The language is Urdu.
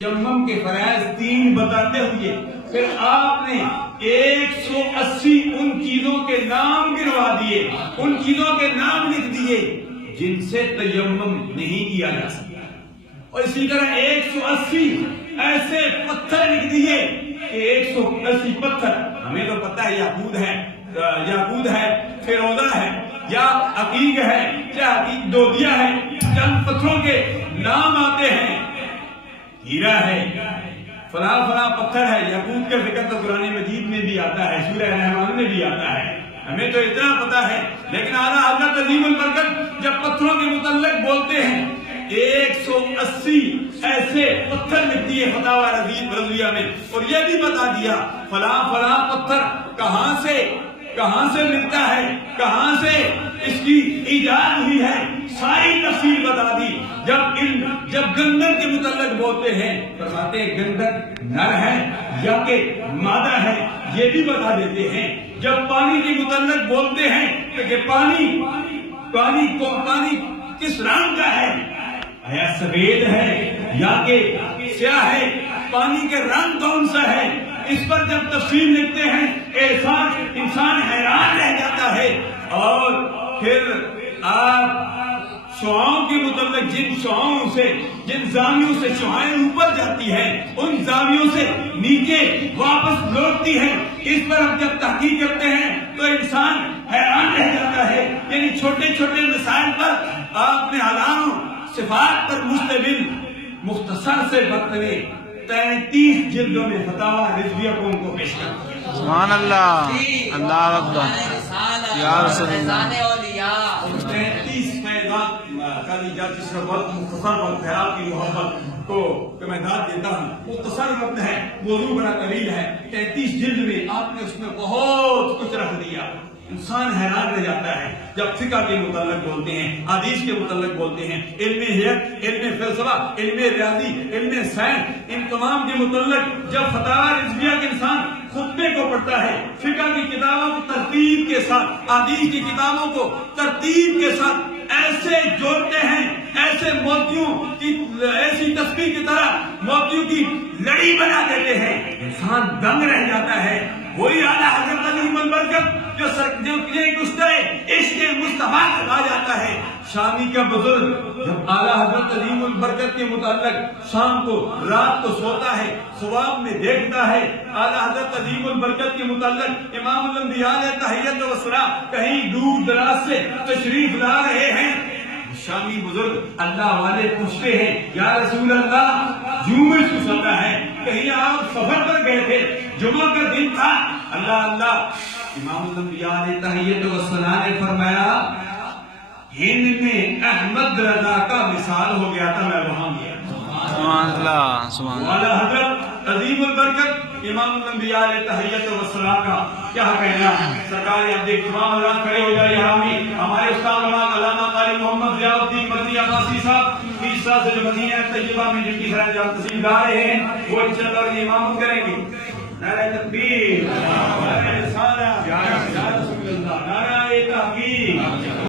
تیمم کے فرائض 3 بتاتے ہوئے پھر آپ نے 180 ان چیزوں کے نام گنوا دیے، ان چیزوں کے نام لکھ دیے جن سے تیمم نہیں کیا جا سکتا، اور اسی طرح 180 ایسے پتھر لکھ دیے کہ 180 پتھر ہمیں تو پتہ ہے یاقوت ہے، فیروزہ ہے یا عقیق ہے یا دودیا ہے، چند پتھروں کے نام آتے ہیں، ہیرا ہے، فلاں پتھر ہے، یاقوت کا ذکر تو قرآن مجید میں بھی آتا ہے، سورہ رحمان میں بھی آتا ہے، ہمیں تو اتنا پتا ہے، لیکن اعلیٰ حضرت عظیم البرکت جب پتھروں کے متعلق بولتے ہیں 180 ایسے پتھر لکھ دیے فتاوی رضویہ میں، اور یہ بھی بتا دیا فلاں پتھر کہاں سے ملتا ہے، کہاں سے اس کی ایجاد ہوئی ہے، ساری تفصیل بتا دی۔ جب گندک کے متعلق بولتے ہیں فرماتے ہیں گندک نر ہے یا کہ مادہ ہے، یہ بھی بتا دیتے ہیں۔ جب پانی کے متعلق بولتے ہیں کہ پانی کس رنگ کا ہے، یا سفید ہے یا کہ سیاہ ہے، پانی کے رنگ کون سا ہے، اس پر جب تفصیل لکھتے ہیں انسان حیران رہ جاتا ہے۔ اور پھر آپ شعاؤں کے متعلق جن زاویوں سے شعائیں اوپر جاتی ہیں ان زاویوں سے نیچے واپس لوٹتی ہیں، اس پر ہم جب تحقیق کرتے ہیں تو انسان حیران رہ جاتا ہے۔ یعنی چھوٹے چھوٹے مسائل پر آپ نے ہزاروں صفات پر مشتمل مختصر سے برتنے 33 جلدوں میں فتاوی رضویہ کو ان کو پیش کر دیا۔ سبحان اللہ، اللہ اکبر، یا رسول اللہ۔ 33 فیضات کا جس کا وقت مختصر وقت ہے، آپ کی محبت کو میں داد دیتا ہوں، مختصر وقت ہے، موضوع بڑا طویل ہے، 33 جلد میں آپ نے اس میں بہت کچھ رکھ دیا۔ انسان حیران رہ جاتا ہے جب فقہ کے متعلق بولتے ہیں، حدیث کے متعلق بولتے ہیں، علم حیات، علم فلسفہ، علم ریاضی، علم سائنس، ان تمام کے متعلق جب فتاوی رضویہ کے انسان خطبے کو پڑھتا ہے، فقہ کی کتابوں کو ترتیب کے ساتھ، حدیث کی کتابوں کو ترتیب کے ساتھ ایسے جوڑتے ہیں، ایسے موتیوں کی ایسی تسبیح کی طرح موتیوں کی لڑی بنا دیتے ہیں، انسان دنگ رہ جاتا ہے۔ وہی اعلیٰ حضرت عظیم البرکت جو عشق مصطفیٰ کا آ جاتا ہے، شامی کا بزرگ جب اعلیٰ حضرت عظیم البرکت کے متعلق شام کو رات کو سوتا ہے، خواب میں دیکھتا ہے اعلیٰ حضرت عظیم البرکت کے متعلق امام الانبیاء علیہ تحیت و ثناء کہیں دور دراز سے تشریف لا رہے ہیں، شامی بزرگ اللہ والے پوچھتے ہیں یا رسول اللہ جمعہ سنتا ہے، کہیں آپ سفر پر گئے تھے، جمعہ کا دن تھا، اللہ امام الانبیاء علیہ تحیت و ثناء نے فرمایا ہند میں احمد رضا کا مثال ہو گیا تھا، میں وہاں گیا۔ سبحان اللہ، سبحان اللہ۔ والا حضرت عظیم البرکت امام الانبیاء علیہ تحیت و ثناء کا کیا کہنا ہے؟ سرکار آپ دیکھ تمام حضرات کھڑے ہو جائے، یہاں بھی ہمارے استاد علامہ قاری محمد ضیاء الدین مدنی عباسی صاحب 20 سال سے جو مدینہ طیبہ میں جن کی سرائے جان تسلیم لا رہے ہیں وہ انشاءاللہ امامت کریں گے۔ نعرہ تکبیر، نعرہ رسالہ، یا رسول اللہ، نعرہ تحقیق۔